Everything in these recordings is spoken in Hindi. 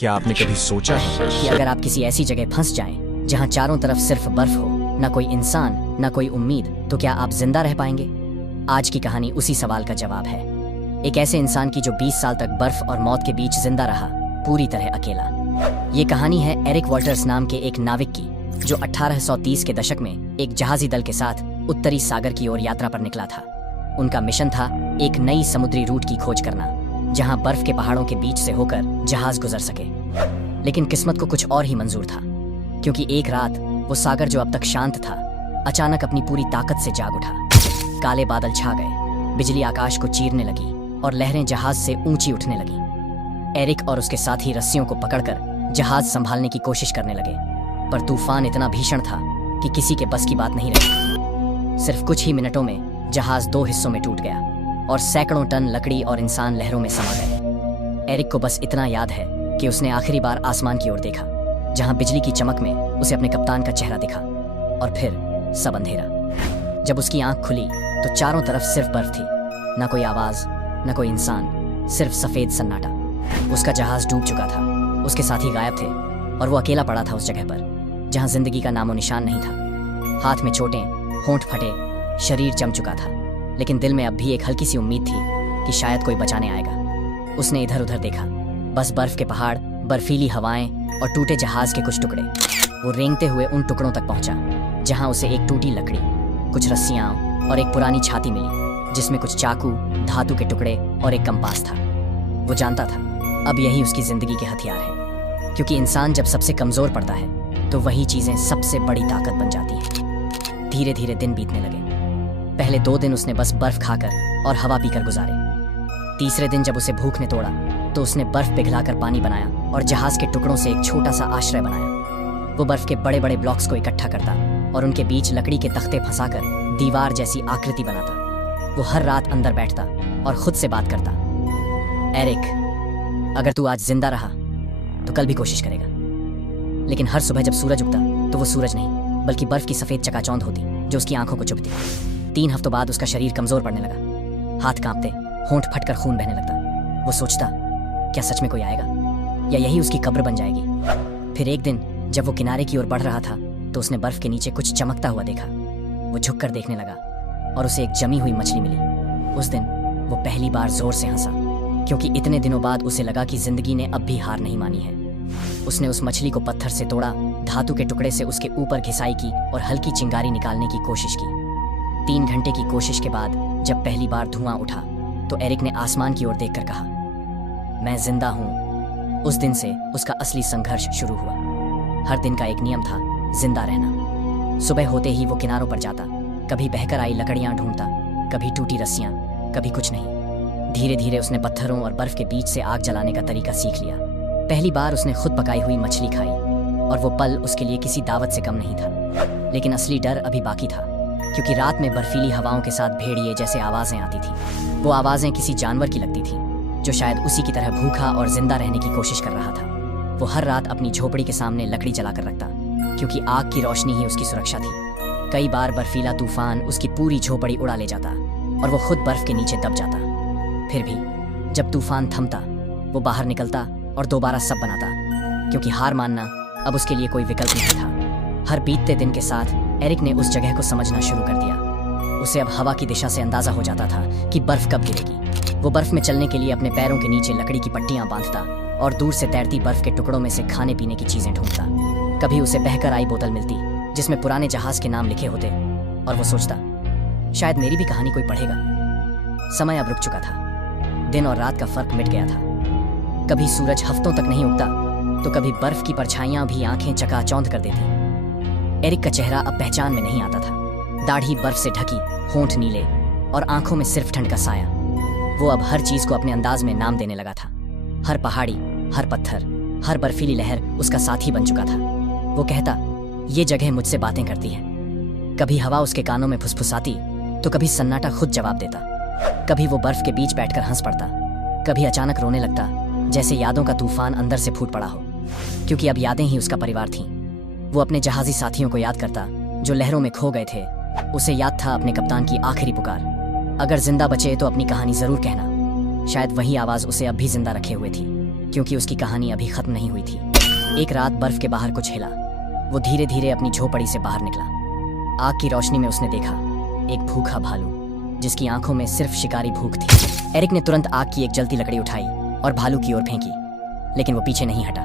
क्या आपने कभी सोचा है कि अगर आप किसी ऐसी जगह फंस जाएं जहां चारों तरफ सिर्फ बर्फ हो, ना कोई इंसान, ना कोई उम्मीद, तो क्या आप जिंदा रह पाएंगे? आज की कहानी उसी सवाल का जवाब है। एक ऐसे इंसान की जो 20 साल तक बर्फ और मौत के बीच जिंदा रहा, पूरी तरह अकेला। ये कहानी है एरिक वॉल्टर्स नाम के एक नाविक की, जो 1830 के दशक में एक जहाजी दल के साथ उत्तरी सागर की ओर यात्रा पर निकला था। उनका मिशन था एक नई समुद्री रूट की खोज करना, जहां बर्फ के पहाड़ों के बीच से होकर जहाज गुजर सके। लेकिन किस्मत को कुछ और ही मंजूर था, क्योंकि एक रात वो सागर जो अब तक शांत था, अचानक अपनी पूरी ताकत से जाग उठा। काले बादल छा गए, बिजली आकाश को चीरने लगी और लहरें जहाज से ऊंची उठने लगी। एरिक और उसके साथी रस्सियों को पकड़कर जहाज संभालने की कोशिश करने लगे, पर तूफान इतना भीषण था कि किसी के बस की बात नहीं रही। सिर्फ कुछ ही मिनटों में जहाज 2 हिस्सों में टूट गया और सैकड़ों टन लकड़ी और इंसान लहरों में समा गए। एरिक को बस इतना याद है कि उसने आखिरी बार आसमान की ओर देखा, जहां बिजली की चमक में उसे अपने कप्तान का चेहरा दिखा, और फिर सब अंधेरा। जब उसकी आंख खुली तो चारों तरफ सिर्फ बर्फ थी, ना कोई आवाज, ना कोई इंसान, सिर्फ सफेद सन्नाटा। उसका जहाज डूब चुका था, उसके साथी गायब थे, और वो अकेला पड़ा था उस जगह पर जहां जिंदगी का नामो निशान नहीं था। हाथ में चोटें, होंठ फटे, शरीर जम चुका था, लेकिन दिल में अब भी एक हल्की सी उम्मीद थी कि शायद कोई बचाने आएगा। उसने इधर उधर देखा, बस बर्फ के पहाड़, बर्फीली हवाएं और टूटे जहाज के कुछ टुकड़े। वो रेंगते हुए उन टुकड़ों तक पहुंचा जहां उसे एक टूटी लकड़ी, कुछ रस्सियां और एक पुरानी छाती मिली, जिसमें कुछ चाकू, धातु के टुकड़े और एक कंपास था। वो जानता था अब यही उसकी जिंदगी के हथियार हैं, क्योंकि इंसान जब सबसे कमजोर पड़ता है तो वही चीजें सबसे बड़ी ताकत बन जाती हैं। धीरे धीरे दिन बीतने लगे। पहले 2 दिन उसने बस बर्फ खाकर और हवा पीकर गुजारे। तीसरे दिन जब उसे भूख ने तोड़ा तो उसने बर्फ पिघलाकर पानी बनाया और जहाज के टुकड़ों से एक छोटा सा आश्रय बनाया। वो बर्फ के बड़े बड़े ब्लॉक्स को इकट्ठा करता और उनके बीच लकड़ी के तख्ते फंसाकर दीवार जैसी आकृति बनाता। वो हर रात अंदर बैठता और खुद से बात करता, एरिक, अगर तू आज जिंदा रहा तो कल भी कोशिश करेगा। लेकिन हर सुबह जब सूरज उगता तो वो सूरज नहीं, बल्कि बर्फ की सफेद चकाचौंध होती जो उसकी आंखों को चुभती। 3 हफ्तों बाद उसका शरीर कमजोर पड़ने लगा, हाथ कांपते, होंठ फटकर खून बहने लगता। वो सोचता, क्या सच में कोई आएगा, या यही उसकी कब्र बन जाएगी? फिर एक दिन जब वो किनारे की ओर बढ़ रहा था तो उसने बर्फ के नीचे कुछ चमकता हुआ देखा। वो झुककर देखने लगा और उसे एक जमी हुई मछली मिली। उस दिन वो पहली बार जोर से हंसा, क्योंकि इतने दिनों बाद उसे लगा कि जिंदगी ने अब भी हार नहीं मानी है। उसने उस मछली को पत्थर से तोड़ा, धातु के टुकड़े से उसके ऊपर घिसाई की और हल्की चिंगारी निकालने की कोशिश की। 3 घंटे की कोशिश के बाद जब पहली बार धुआं उठा तो एरिक ने आसमान की ओर देखकर कहा, मैं जिंदा हूं। उस दिन से उसका असली संघर्ष शुरू हुआ। हर दिन का एक नियम था, जिंदा रहना। सुबह होते ही वो किनारों पर जाता, कभी बहकर आई लकड़ियां ढूंढता, कभी टूटी रस्सियां, कभी कुछ नहीं। धीरे धीरे उसने पत्थरों और बर्फ के बीच से आग जलाने का तरीका सीख लिया। पहली बार उसने खुद पकाई हुई मछली खाई और वो पल उसके लिए किसी दावत से कम नहीं था। लेकिन असली डर अभी बाकी था, क्योंकि रात में बर्फीली हवाओं के साथ भेड़िए जैसे आवाजें आती थी। वो आवाजें किसी जानवर की लगती थी, जो शायद उसी की तरह भूखा और जिंदा रहने की कोशिश कर रहा था। वो हर रात अपनी झोपड़ी के सामने लकड़ी जलाकर रखता, क्योंकि आग की रोशनी ही उसकी सुरक्षा थी। कई बार बर्फीला तूफान उसकी पूरी झोपड़ी उड़ा ले जाता और वो खुद बर्फ के नीचे दब जाता। फिर भी जब तूफान थमता, वो बाहर निकलता और दोबारा सब बनाता, क्योंकि हार मानना अब उसके लिए कोई विकल्प नहीं था। हर बीतते दिन के साथ एरिक ने उस जगह को समझना शुरू कर दिया। उसे अब हवा की दिशा से अंदाजा हो जाता था कि बर्फ कब गिरेगी। वो बर्फ में चलने के लिए अपने पैरों के नीचे लकड़ी की पट्टियां बांधता और दूर से तैरती बर्फ के टुकड़ों में से खाने पीने की चीजें ढूंढता। कभी उसे बहकर आई बोतल मिलती जिसमें पुराने जहाज के नाम लिखे होते, और वो सोचता, शायद मेरी भी कहानी कोई पढ़ेगा। समय अब रुक चुका था, दिन और रात का फर्क मिट गया था। कभी सूरज हफ्तों तक नहीं उगता तो कभी बर्फ की परछाइयां भी आंखें चकाचौंध कर देती। एरिक का चेहरा अब पहचान में नहीं आता था। दाढ़ी बर्फ से ढकी, होंठ नीले और आंखों में सिर्फ ठंड का साया। वो अब हर चीज को अपने अंदाज में नाम देने लगा था। हर पहाड़ी, हर पत्थर, हर बर्फीली लहर उसका साथी बन चुका था। वो कहता, ये जगह मुझसे बातें करती है। कभी हवा उसके कानों में फुसफुसाती तो कभी सन्नाटा खुद जवाब देता। कभी वो बर्फ के बीच बैठकर हंस पड़ता, कभी अचानक रोने लगता, जैसे यादों का तूफान अंदर से फूट पड़ा हो, क्योंकि अब यादें ही उसका परिवार थीं। वो अपने जहाजी साथियों को याद करता जो लहरों में खो गए थे। उसे याद था अपने कप्तान की आखिरी पुकार, अगर जिंदा बचे तो अपनी कहानी जरूर कहना। शायद वही आवाज उसे अब भी जिंदा रखे हुए थी। क्योंकि उसकी कहानी अभी खत्म नहीं हुई थी। एक रात बर्फ के बाहर कुछ हिला। वो धीरे धीरे अपनी झोपड़ी से बाहर निकला। आग की रोशनी में उसने देखा एक भूखा भालू जिसकी आंखों में सिर्फ शिकारी भूख थी। एरिक ने तुरंत आग की एक जलती लकड़ी उठाई और भालू की ओर फेंकी, लेकिन वो पीछे नहीं हटा।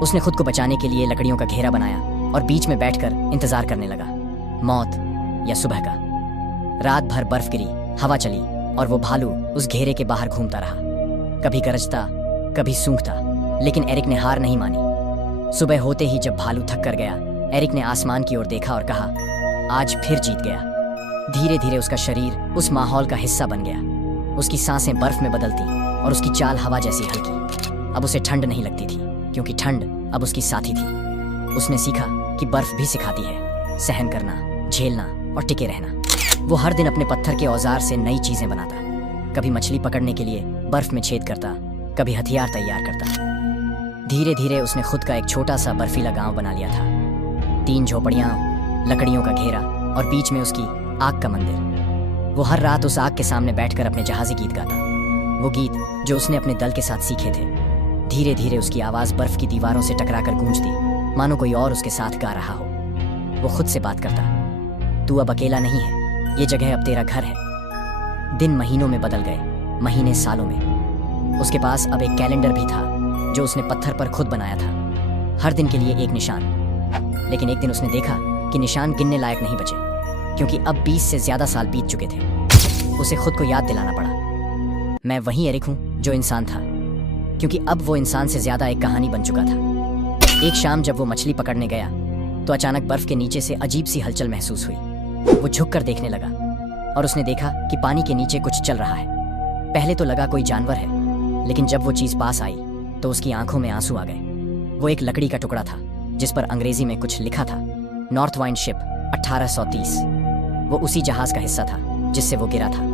उसने खुद को बचाने के लिए लकड़ियों का घेरा बनाया और बीच में बैठकर इंतजार करने लगा, मौत या सुबह का। रात भर बर्फ गिरी, हवा चली और वो भालू उस घेरे के बाहर घूमता रहा, कभी गरजता कभी सूंघता, लेकिन एरिक ने हार नहीं मानी। सुबह होते ही जब भालू थक कर गया, एरिक ने आसमान की ओर देखा और कहा, आज फिर जीत गया। धीरे धीरे उसका शरीर उस माहौल का हिस्सा बन गया। उसकी सांसें बर्फ में बदलती और उसकी चाल हवा जैसी हल्की। अब उसे ठंड नहीं लगती थी, क्योंकि ठंड अब उसकी साथी थी। उसने सीखा कि बर्फ भी सिखाती है सहन करना, झेलना और टिके रहना। वो हर दिन अपने पत्थर के औजार से नई चीजें बनाता, कभी मछली पकड़ने के लिए बर्फ में छेद करता, कभी हथियार तैयार करता। धीरे धीरे उसने खुद का एक छोटा सा बर्फीला गांव बना लिया था। 3 झोपड़ियां, लकड़ियों का घेरा और बीच में उसकी आग का मंदिर। वो हर रात उस आग के सामने बैठकर अपने जहाजी गीत गाता, वो गीत जो उसने अपने दल के साथ सीखे थे। धीरे धीरे उसकी आवाज बर्फ की दीवारों से टकराकर गूंजती, मानो कोई और उसके साथ गा रहा हो। वो खुद से बात करता, तू अब अकेला नहीं है, ये जगह अब तेरा घर है। दिन महीनों में बदल गए, महीने सालों में। उसके पास अब एक कैलेंडर भी था जो उसने पत्थर पर खुद बनाया था, हर दिन के लिए एक निशान। लेकिन एक दिन उसने देखा कि निशान गिनने लायक नहीं बचे, क्योंकि अब 20 से ज्यादा साल बीत चुके थे। उसे खुद को याद दिलाना पड़ा, मैं वही एरिक हूं जो इंसान था, क्योंकि अब वो इंसान से ज्यादा एक कहानी बन चुका था। एक शाम जब वो मछली पकड़ने गया तो अचानक बर्फ के नीचे से अजीब सी हलचल महसूस हुई। वो झुककर देखने लगा और उसने देखा कि पानी के नीचे कुछ चल रहा है। पहले तो लगा कोई जानवर है, लेकिन जब वो चीज पास आई तो उसकी आंखों में आंसू आ गए। वो एक लकड़ी का टुकड़ा था जिस पर अंग्रेजी में कुछ लिखा था, नॉर्थ वाइंड शिप 1830। वो उसी जहाज का हिस्सा था जिससे वो गिरा था।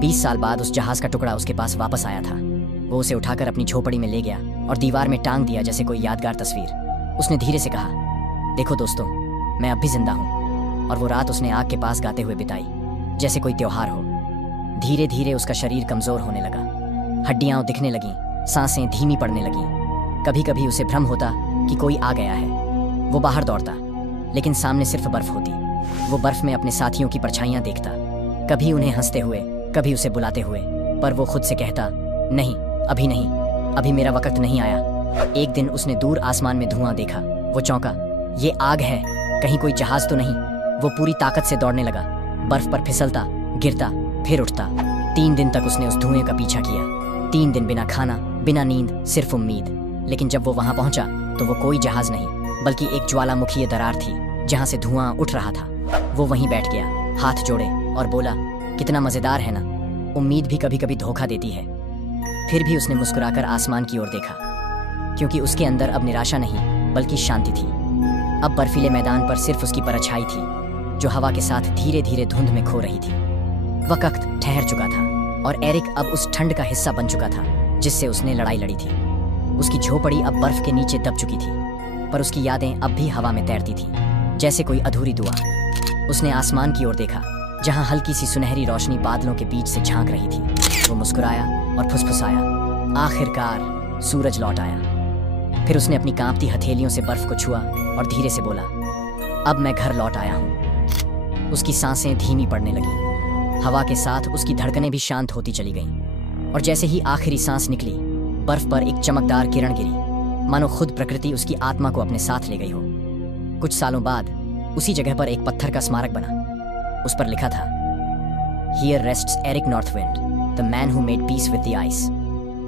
20 साल बाद उस जहाज का टुकड़ा उसके पास वापस आया था। वो उसे उठाकर अपनी झोपड़ी में ले गया और दीवार में टांग दिया जैसे कोई यादगार तस्वीर। उसने धीरे से कहा, देखो दोस्तों, मैं अब भी जिंदा हूँ। और वो रात उसने आग के पास गाते हुए बिताई, जैसे कोई त्योहार हो। धीरे धीरे उसका शरीर कमजोर होने लगा, हड्डियां दिखने लगीं, सांसें धीमी पड़ने लगीं। कभी कभी उसे भ्रम होता कि कोई आ गया है। वो बाहर दौड़ता, लेकिन सामने सिर्फ बर्फ होती। वो बर्फ में अपने साथियों की परछाइयां देखता, कभी उन्हें हंसते हुए, कभी उसे बुलाते हुए, पर वो खुद से कहता, नहीं, अभी नहीं, अभी मेरा वक्त नहीं आया। एक दिन उसने दूर आसमान में धुआं देखा। वो चौंका, ये आग है, कहीं कोई जहाज तो नहीं। वो पूरी ताकत से दौड़ने लगा, बर्फ पर फिसलता, गिरता, फिर उठता। 3 दिन तक उसने उस धुएं का पीछा किया। 3 दिन बिना खाना, बिना नींद, सिर्फ उम्मीद। लेकिन जब वो वहां पहुंचा तो वो कोई जहाज नहीं, बल्कि एक ज्वालामुखी दरार थी जहां से धुआं उठ रहा था। वो वहीं बैठ गया, हाथ जोड़े और बोला, कितना मजेदार है ना, उम्मीद भी कभी कभी धोखा देती है। फिर भी उसने मुस्कुराकर आसमान की ओर देखा, क्योंकि उसके अंदर अब निराशा नहीं बल्कि शांति थी। अब बर्फीले मैदान पर सिर्फ उसकी परछाई थी, जो हवा के साथ धीरे धीरे धुंध में खो रही थी। वक्त ठहर चुका था और एरिक अब उस ठंड का हिस्सा बन चुका था जिससे उसने लड़ाई लड़ी थी। उसकी झोपड़ी अब बर्फ के नीचे दब चुकी थी, पर उसकी यादें अब भी हवा में तैरती थीं, जैसे कोई अधूरी दुआ। उसने आसमान की ओर देखा, जहां हल्की सी सुनहरी रोशनी बादलों के बीच से झांक रही थी। वो मुस्कुराया और फुसफुसाया, आखिरकार सूरज लौट आया। फिर उसने अपनी कांपती हथेलियों से बर्फ को छुआ और धीरे से बोला, अब मैं घर लौट आया हूं। उसकी सांसें धीमी पड़ने लगीं, हवा के साथ उसकी धड़कनें भी शांत होती चली गईं। और जैसे ही आखिरी सांस निकली, बर्फ पर एक चमकदार किरण गिरी, मानो खुद प्रकृति उसकी आत्मा को अपने साथ ले गई हो। कुछ सालों बाद उसी जगह पर एक पत्थर का स्मारक बना। उस पर लिखा था, Here rests Eric Northwind, the man who made peace with the ice.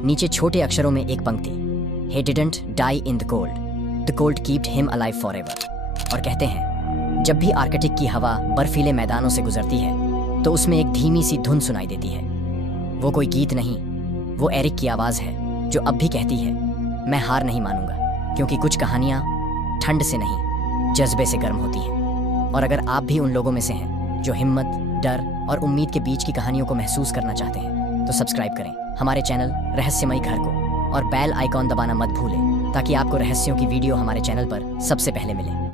नीचे छोटे अक्षरों में एक पंक्ति, He didn't die in the cold. The cold kept him alive forever. और कहते हैं, जब भी आर्कटिक की हवा बर्फीले मैदानों से गुजरती है तो उसमें एक धीमी सी धुन सुनाई देती है। वो कोई गीत नहीं, वो एरिक की आवाज है जो अब भी कहती है, मैं हार नहीं मानूंगा, क्योंकि कुछ कहानियां ठंड से नहीं, जज्बे से गर्म होती हैं। और अगर आप भी उन लोगों में से हैं जो हिम्मत, डर और उम्मीद के बीच की कहानियों को महसूस करना चाहते हैं, तो सब्सक्राइब करें हमारे चैनल रहस्यमयी घर को और बेल आइकॉन दबाना मत भूलें, ताकि आपको रहस्यों की वीडियो हमारे चैनल पर सबसे पहले मिले।